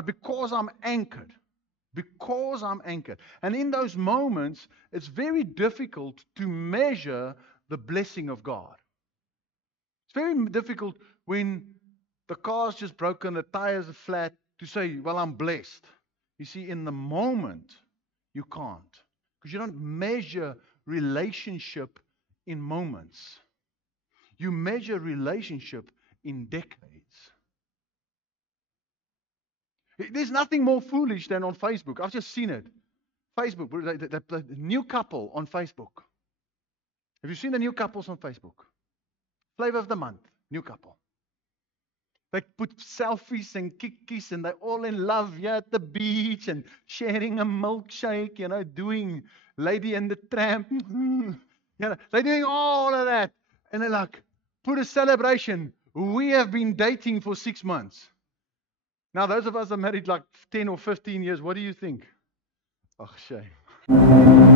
but because I'm anchored. Because I'm anchored. And in those moments, it's very difficult to measure the blessing of God. It's very difficult when the car's just broken, the tires are flat, to say, well, I'm blessed. You see, in the moment, you can't. Because you don't measure relationship in moments. You measure relationship in decades. There's nothing more foolish than on Facebook. I've just seen it. Facebook, the new couple on Facebook. Have you seen the new couples on Facebook? Flavor of the month, new couple. They put selfies and kickies and they're all in love here at the beach and sharing a milkshake, doing Lady and the Tramp. They're doing all of that. And they're like, put a celebration. We have been dating for 6 months. Now, those of us are married like 10 or 15 years, what do you think? Oh, shame.